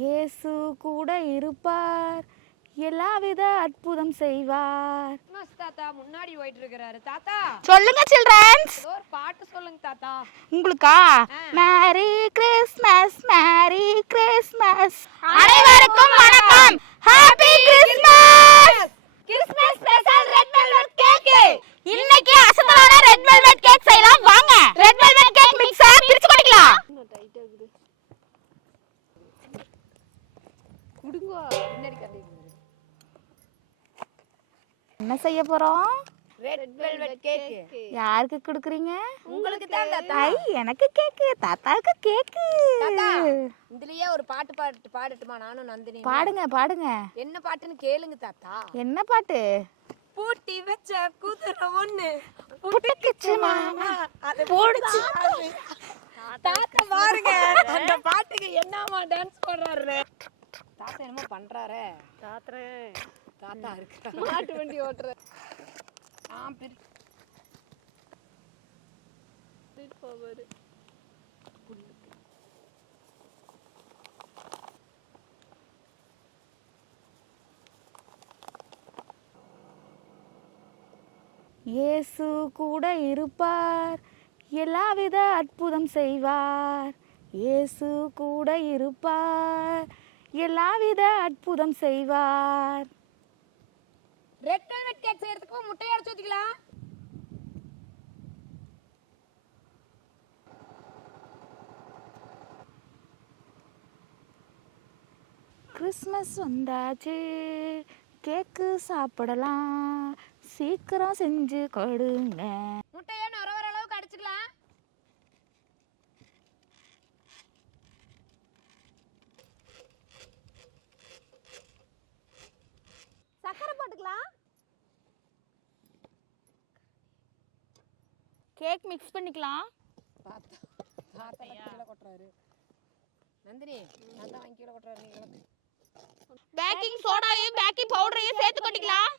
இயேசு கூட இருப்பார், எல்லாவித அற்புதம் செய்வார். தாத்தா முன்னாடி போயிட்டு இருக்காரு. தாத்தா சொல்லுங்க சில்ட்ரன்ஸ், ஒரு பாட்டு சொல்லுங்க தாத்தா. உங்களுக்கா? மேரி கிறிஸ்மஸ், மேரி கிறிஸ்மஸ், அனைவருக்கும் வணக்கம், happy Christmas. Christmas special red velvet cake. இன்னைக்கு அசத்தலான ரெட் வெல்வெட் கேக் செய்யலாம் வாங்க. ரெட் வெல்வெட் கேக் மிக்ஸை பிரிச்சு பண்ணிக்கலாம். என்ன செய்ய போறோம்? Red velvet cake. யாருக்கு கொடுக்குறீங்க? உங்களுக்கு தான் தாத்தா. ஐ, எனக்கு கேக்கு, தாத்தாவுக்கு கேக்கு. தாத்தா இதுலயே ஒரு பாட்டு பாடட்டுமா? நானும் நந்தினி. பாடுங்க பாடுங்க. என்ன பாட்டுன்னு கேளுங்க தாத்தா. என்ன பாட்டு? பூட்டி வச்ச குதிரை ஒண்ணு புட்டுக்குச்சு மாமா, அது போடுச்சு. தாத்தா பாருங்க அந்த பாட்டுக்கு என்னமா டான்ஸ் பண்றாரு. தாத்தா என்னமோ பண்றாரே. தாத்தா இருக்கு மாட்டு வண்டி ஓட்டுற. இயேசு கூட இருப்பார், எல்லாவித அற்புதம் செய்வார். இயேசு கூட இருப்பார், எல்லாவித அற்புதம் செய்வார். ரெட் வெல்வெட் கேக் செய்யறதுக்கு முட்டையை அரைச்சு ஊத்திக்கலாம். கிறிஸ்மஸ் வந்தாச்சு, கேக்கு சாப்பிடலாம், சீக்கிரம் செஞ்சு கொடுங்க. முட்டையை நுரவர அளவுக்கு அடிச்சுக்கலாம். சக்கரை போட்டுக்கலாம். கேக் மிக்ஸ் பண்ணிக்கலாம். நந்தினி தாத்தா வாங்கி கீழே கொட்டுறாரு. நீங்க பேக்கிங் சோடாவையும் பேக்கிங் பவுடரையும் சேர்த்து கொட்டிக்கலாம்.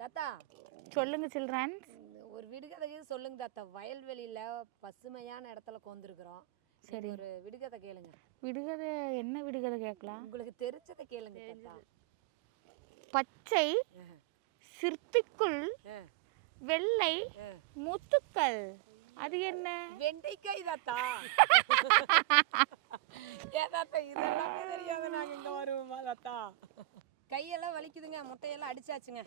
தாத்தா சொல்லுங்க சில்ட்ரன். ஒரு விடுகதை சொல்லுங்க தாத்தா. வயல்வெளியில பசுமையான இடத்துல கொண்டிருக்கிறோம். சரி, ஒரு விடுகதை கேளுங்க. விடுகதை? என்ன விடுகதை கேட்கலாம்? உங்களுக்கு தெரிஞ்சதை கேளுங்க தாத்தா. பச்சை சிற்பிக்குள் வெள்ளை முத்துக்கள், அது என்ன? வெண்டைக்காய் தாத்தா. தாத்தா இதெல்லாம் தெரியாத நாங்க இங்க வருவோமா தாத்தா? கையெல்லாம் வலிக்குதுங்க. முட்டையெல்லாம் அடிச்சாச்சுங்க.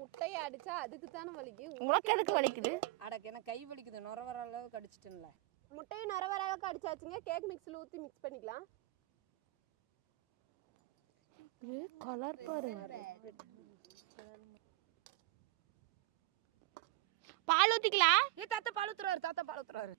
முட்டையை அடிச்சா அதுக்கு தானே வலிக்குது. உங்களுக்கு எதுக்கு வலிக்குது? அடக்கு எனக்கு கை வலிக்குது. நுர வர அளவுக்கு அடிச்சிட்டேன்ல. முட்டையை நுர வர அளவுக்கு அடிச்சாச்சுங்க. கேக் மிக்ஸில் ஊற்றி மிக்ஸ் பண்ணிக்கலாம். கலர் பாரு. பால் ஊத்திக்கலாம். தாத்தா பால் ஊத்துறாரு. தாத்தா பால் ஊத்துறாரு.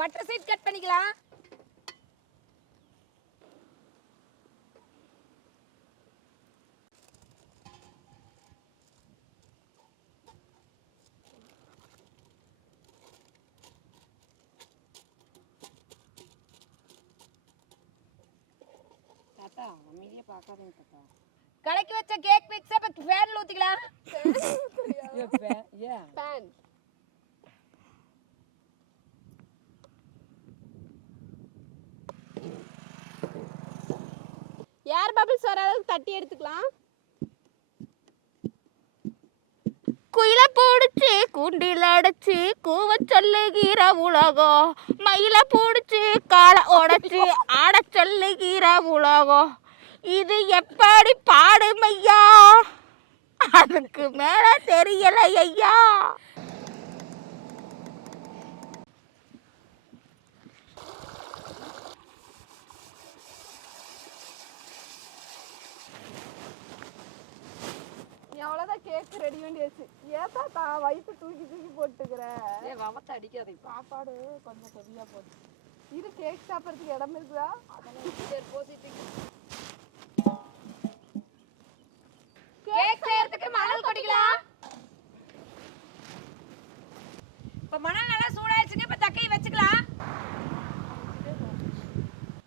பட்டர் சைட் கட் பண்ணிக்கலாம். தாத்தா அமைதியா பார்க்காதீங்க தாத்தா. கலக்கி வச்ச கேக் மிக்ஸ் அப்ப ஃபேன்ல ஊத்திக்கலாம். ஃபேன் ஏர் பபிள்ஸ் வர அளவுக்கு தட்டி எடுத்துக்கலாம். குயில போடுச்சு கூண்டில் அடைச்சு கூவ சொல்லுகிற உலகம், மயில போடுச்சு காலை உடைச்சு ஆட சொல்லுகிற உலகம், இது எப்படி பாடுமையா? அதுக்கு மேல தெரியல ஐயா. அவ்வளோதான் கேக் ரெடி பண்ணியாச்சு. ஏதா தான் வயிற்று தூக்கி தூக்கி போட்டுக்கிற. வவத்தை அடிக்காதே. சாப்பாடு கொஞ்சம் ஹெவியாக போட்டு இது கேக் சாப்பிட்றதுக்கு இடம் இருக்குதா? அதெல்லாம் போசிட்டு கொட்டிக்கலாம். இப்ப மணல் நல்லா சூடாயிருச்சுங்க. இப்ப தக்கையை வச்சுக்கலாம்.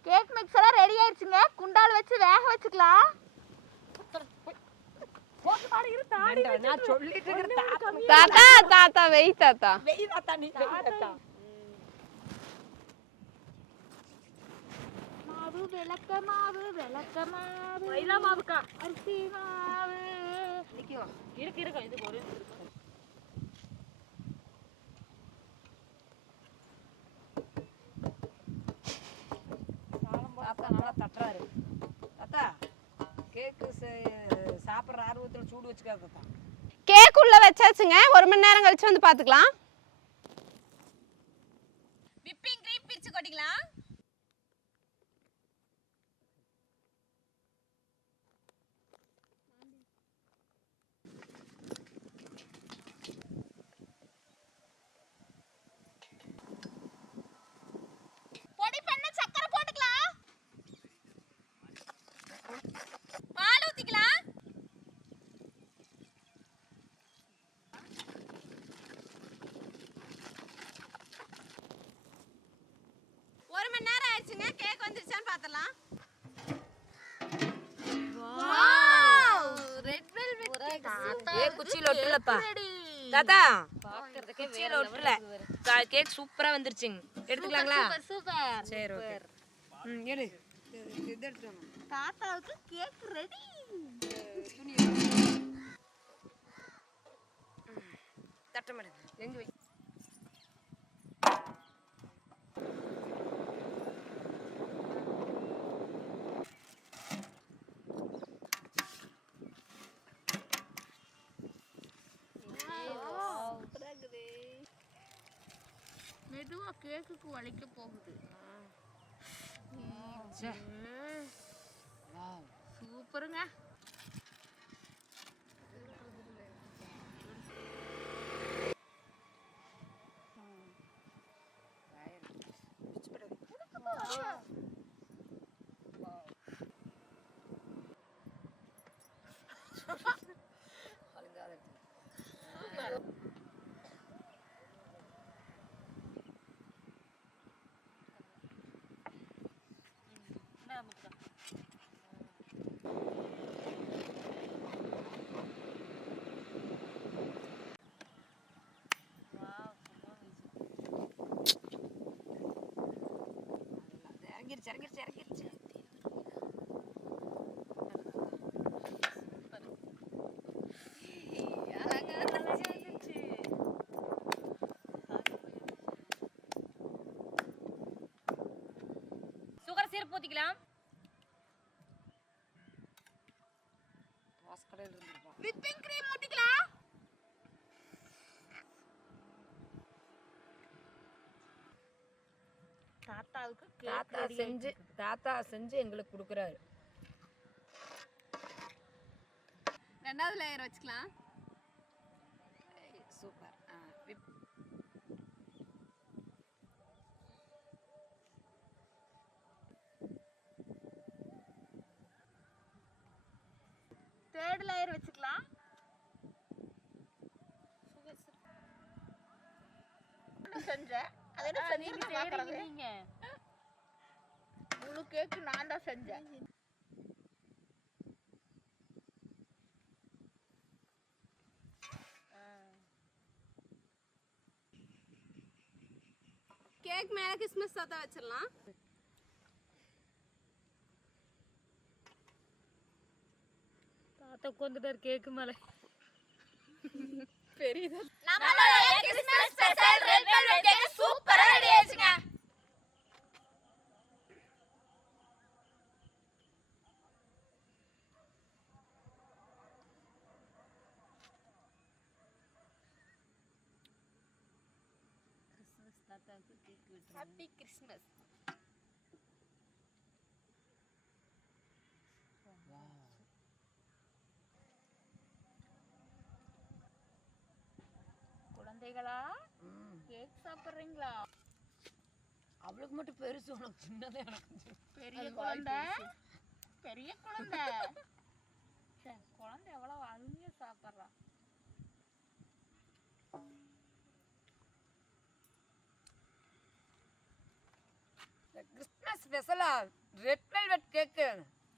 கேக் மிக்ஸ் எல்லாம் ரெடி ஆயிடுச்சுங்க. குண்டால வச்சு வேக வச்சுக்கலாம். நான் சொல்லிட்டு இருக்கிறேன். தாத்தா தாத்தா வெய் தாத்தா வெய் தாத்தா நீ வெய் தாத்தா. மாவு விளக்க மாவு மைதா மாவுக்கா அரிசி மாவு இருக்கு இது ஒரு தாத்தா நல்லா தட்டுறாரு. தாத்தா கேக்கு சாப்பிட்ற ஆர்வத்தில் சூடு வச்சுக்காது தாத்தா. கேக் உள்ள வச்சாச்சுங்க. 1 மணி நேரம் கழிச்சு வந்து பாத்துக்கலாம். விப்பிங் கிரீம் பிரிச்சு கொட்டிக்கலாம். பொடி பண்ண சக்கரை போட்டுக்கலாம். பால் ஊத்திக்கலாம். ஒரு மணி நேரம் ஆயிடுச்சுங்க. கேக் வந்துருச்சான்னு பாத்துடலாம். ரெட் வெல்வெட் கேக் குச்சியில ஒட்டலப்பா தாத்தா. குச்சியில ஒட்டல. கேக் சூப்பரா வந்துருச்சுங்க. எடுத்துக்கலாங்களா? சூப்பர். சரி ஓகே. எடு. இது எடுத்துறோம். தாத்தாவுக்கு கேக் ரெடி. தட்ட மாட்டேன். எங்க வை. மெதுவா கேக்குக்கு வலிக்க போகுது. சூப்பருங்க. இறங்கிருச்சு. சுகர் சிரப் ஊத்திக்கலாம். விப்பிங் கிரீம் ஊத்திக்கலாம். தாத்தாவுக்கு தாத்தா செஞ்சு எங்களுக்கு கொடுக்குறாரு. 2வது லேயர் வச்சுக்கலாம். சூப்பர். தேர்ட் லேயர் வச்சுக்கலாம். செஞ்சேன். அது என்ன செஞ்சீங்க? முழு கேக்கு நான் தான் செஞ்சேன். கேக் மேல கிறிஸ்மஸ் தாத்தா வச்சிடலாம். தாத்தா உட்கார்ந்துட்டாரு கேக்கு மேல. பெரியதா நம்மளோட Christmas special red velvet cake சூப்பரா ரெடி ஆயிடுச்சுங்க. கிறிஸ்மஸ் தாத்தாவுக்கு கேக் வெட்டுறோம். Happy Christmas. குழந்தைகளா கேக் சாப்பிடுறீங்களா? அவளுக்கு மட்டும் பெருசு, உனக்கு சின்னதே. எனக்கு பெரிய குழந்தை குழந்தை எவ்வளவு அருமையா சாப்பிடுறா. கிறிஸ்மஸ் ஸ்பெஷலா ரெட் வெல்வெட் கேக்கு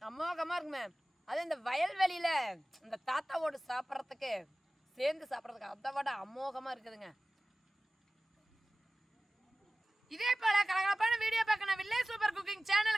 அமோகமாக இருக்குமே. அது இந்த வயல்வெளியில இந்த தாத்தாவோடு சாப்பிட்றதுக்கு சேர்ந்து சாப்பிட்றதுக்கு அதை விட அமோகமாக இருக்குதுங்க. இதே போல கலகலப்பான வீடியோ பார்க்கணும் வில்லேஜ் சூப்பர் குக்கிங் சேனல்